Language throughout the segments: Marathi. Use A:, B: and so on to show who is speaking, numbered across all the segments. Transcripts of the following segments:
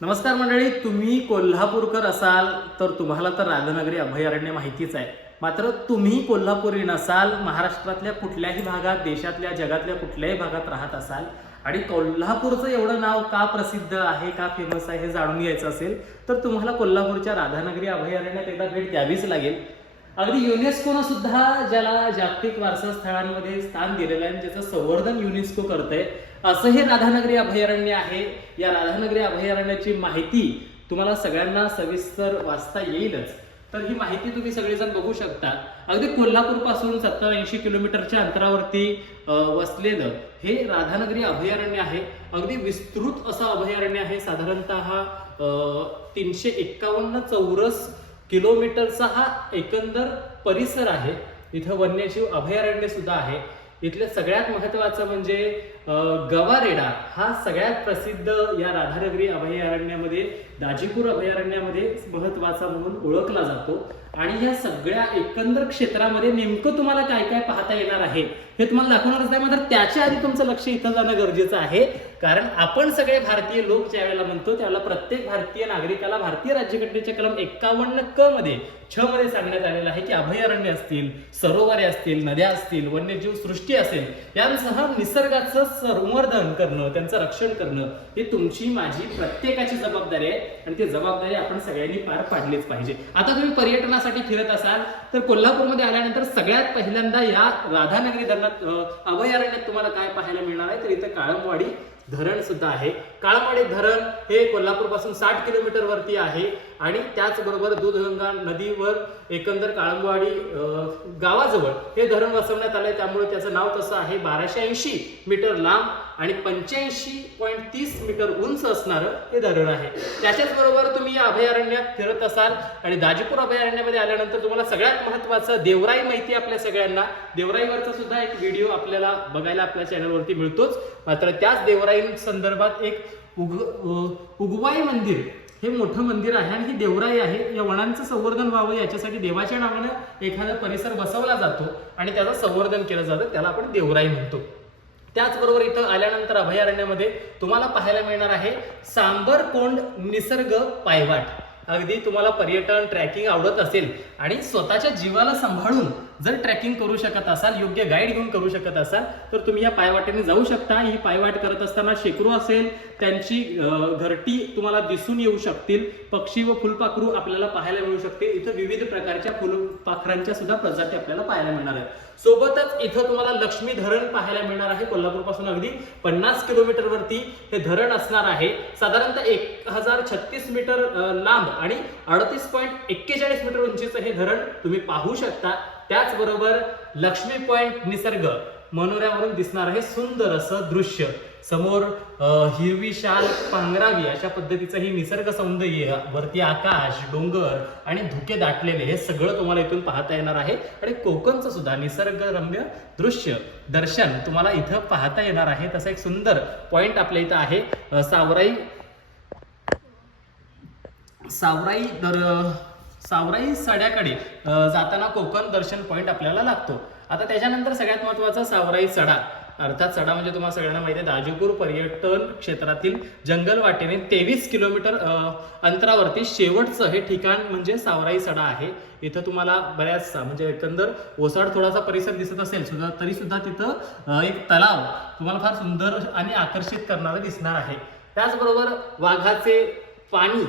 A: नमस्कार मंडळी तुम्ही कोल्हापूरकर असाल तर तुम्हाला तर राधानगरी अभयारण्य माहितीच आहे. मात्र तुम्ही कोल्हापुरी नसाल महाराष्ट्रातल्या कुठल्याही भागात देशातल्या जगातल्या कुठल्याही भागात राहत असाल आणि कोल्हापूरचं एवढं नाव का प्रसिद्ध आहे का फेमस आहे हे जाणून घ्यायचं असेल तर तुम्हाला कोल्हापूरच्या राधानगरी अभयारण्यात एकदा भेट द्यावीच लागेल. अगदी युनेस्कोनं सुद्धा ज्याला जागतिक वारसा स्थळांमध्ये स्थान दिलेलं आहे आणि ज्याचं संवर्धन युनेस्को करतंय असं हे राधानगरी अभयारण्य आहे. या राधानगरी अभयारण्याची माहिती तुम्हाला सगळ्यांना सविस्तर वाचता येईलच. तर ही माहिती तुम्ही सगळेजण बघू शकता. अगदी कोल्हापूरपासून सत्तर ऐंशी किलोमीटरच्या अंतरावरती वसलेलं हे राधानगरी अभयारण्य आहे. अगदी विस्तृत असं अभयारण्य आहे. साधारणतः तीनशे एक्कावन्न चौरस किलोमीटरचा हा एकंदर परिसर आहे. इथं वन्यजीव अभयारण्य सुद्धा आहे. इथलं सगळ्यात महत्वाचं म्हणजे गवारेडा हा सगळ्यात प्रसिद्ध या राधानगरी अभयारण्यामध्ये दाजीपूर अभयारण्यामध्ये महत्त्वाचा म्हणून ओळखला जातो. आणि या सगळ्या एकंदर क्षेत्रामध्ये नेमकं तुम्हाला काय काय पाहता येणार आहे हे तुम्हाला दाखवणारच आहे मात्र त्याच्या आधी तुमचं लक्ष इथं जाणं गरजेचं आहे. कारण आपण सगळे भारतीय लोक ज्या वेळेला म्हणतो त्यावेळेला प्रत्येक भारतीय नागरिकाला भारतीय राज्यघटनेच्या कलम एक्कावन्न क मध्ये छ मध्ये सांगण्यात आलेलं आहे की अभयारण्य असतील सरोवरे असतील नद्या असतील वन्यजीव सृष्टी असेल यांसह निसर्गाचं संवर्धन करणं त्यांचं रक्षण करणं ही तुमची माझी प्रत्येकाची जबाबदारी आहे. आणि ती जबाबदारी आपण सगळ्यांनी पार पाडलीच पाहिजे. आता तुम्ही पर्यटनासाठी फिरत असाल तर कोल्हापूरमध्ये आल्यानंतर सगळ्यात पहिल्यांदा या राधानगरी धरणात अभयारण्यात तुम्हाला काय पाहायला मिळणार आहे? तर इथं काळमवाडी धरण सुद्धा आहे. काळमाडे धरण हे कोल्हापूरपासून साठ किलोमीटर वरती आहे आणि त्याचबरोबर दूधगंगा नदीवर एकंदर काळंबवाडी गावाजवळ हे धरण वसवण्यात आलंय. त्यामुळे त्याचं नाव तसं आहे बाराशे ऐंशी मीटर लांब आणि पंच्याऐंशी पॉईंट तीस मीटर उंच असणारं हे धरण आहे. त्याच्याच बरोबर तुम्ही या अभयारण्यात फिरत असाल आणि दाजीपूर अभयारण्यामध्ये आल्यानंतर तुम्हाला सगळ्यात महत्वाचं देवराई माहिती आपल्या सगळ्यांना. देवराईवरचा सुद्धा एक व्हिडिओ आपल्याला बघायला आपल्या चॅनलवरती मिळतोच. मात्र त्याच देवराई संदर्भात एक उग उगवाई मंदिर हे मोठं मंदिर आहे आणि ही देवराई आहे. या वनांचं संवर्धन व्हावं याच्यासाठी देवाच्या नावानं एखादा परिसर बसवला जातो आणि त्याचं संवर्धन केलं जातं. त्याला आपण देवराई म्हणतो. त्याचबरोबर इथं आल्यानंतर अभयारण्यामध्ये तुम्हाला पाहायला मिळणार आहे सांबरकोंड निसर्ग पायवाट. अगदी तुम्हाला पर्यटन ट्रॅकिंग आवडत असेल आणि स्वतःच्या जीवाला सांभाळून जर ट्रॅकिंग करू शकत असाल योग्य गाईड घेऊन करू शकत असाल तर तुम्ही या पायवाटेने जाऊ शकता. ही पायवाट करत असताना शेकरू असेल त्यांची घरटी तुम्हाला दिसून येऊ शकतील. पक्षी व फुलपाखरू आपल्याला पाहायला मिळू शकते. इथं विविध प्रकारच्या फुलपाखरांच्या सुद्धा प्रजाती आपल्याला पाहायला मिळणार आहेत. सोबतच इथं तुम्हाला लक्ष्मी धरण पाहायला मिळणार आहे कोल्हापूरपासून अगदी पन्नास किलोमीटरवरती हे धरण असणार आहे. साधारणतः एक हजार छत्तीस मीटर लांब आणि अडतीस पॉईंट एक्केचाळीस मीटर उंचीचं हे धरण तुम्ही पाहू शकता. त्याचबरोबर लक्ष्मी पॉईंट निसर्ग मनोऱ्यावरून दिसणार हे सुंदर असं दृश्य. समोर हिरवी शाल पांघरावी अशा पद्धतीचं हे निसर्ग सौंदर्य वरती आकाश डोंगर आणि धुके दाटलेले हे सगळं तुम्हाला इथून पाहता येणार आहे. आणि कोकणचं सुद्धा निसर्गरम्य दृश्य दर्शन तुम्हाला इथं पाहता येणार आहे. तसं एक सुंदर पॉइंट आपल्या इथं आहे सावराई सावराई दर सावराई सड्याकडे जाताना कोकण दर्शन पॉईंट आपल्याला लागतो. आता त्याच्यानंतर सगळ्यात महत्त्वाचा सावराई सडा. अर्थात सडा म्हणजे तुम्हाला सगळ्यांना माहिती आहे दाजीपूर पर्यटन क्षेत्रातील जंगल वाटेने तेवीस किलोमीटर अंतरावरती शेवटचं हे ठिकाण म्हणजे सावराई सडा आहे. इथं तुम्हाला बऱ्याचसा म्हणजे एकंदर ओसाड थोडासा परिसर दिसत असेल सुद्धा तरी सुद्धा तिथं एक तलाव तुम्हाला फार सुंदर आणि आकर्षित करणारं दिसणार आहे. त्याचबरोबर वाघाचे पाणी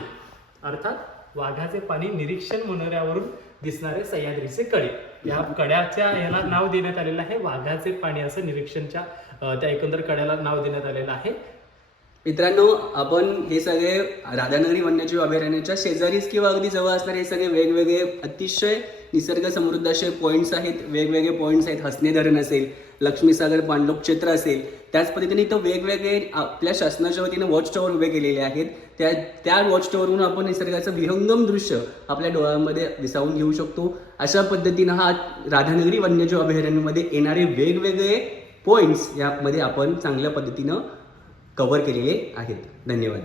A: अर्थात वाघाचे पाणी निरीक्षण मनोऱ्यावरून दिसणारे सह्याद्रीचे कडे या कड्याच्या याला नाव देण्यात आलेलं आहे. वाघाचे पाणी असं निरीक्षणच्या त्या एकंदर कड्याला नाव देण्यात आलेलं आहे.
B: मित्रांनो आपण हे सगळे राधानगरी वन्यजीव अभयारण्याच्या शेजारीच किंवा अगदी जवळ असणारे हे सगळे वेगवेगळे अतिशय निसर्ग समृद्ध असे पॉईंट्स आहेत. वेगवेगळे पॉईंट्स आहेत. हसणे धरण असेल लक्ष्मीसागर पांडव क्षेत्र असेल त्याच पद्धतीने इथं वेगवेगळे आपल्या शासनाच्या वतीने वॉच टॉवर उभे केलेले आहेत. त्या त्या वॉच टॉवरवरून आपण निसर्गाचं विहंगम दृश्य आपल्या डोळ्यांमध्ये विसावून घेऊ शकतो. अशा पद्धतीनं हा राधानगरी वन्यजीव अभयारण्यामध्ये येणारे वेगवेगळे पॉईंट्स यामध्ये आपण चांगल्या पद्धतीनं कव्हर केलेले आहेत. धन्यवाद.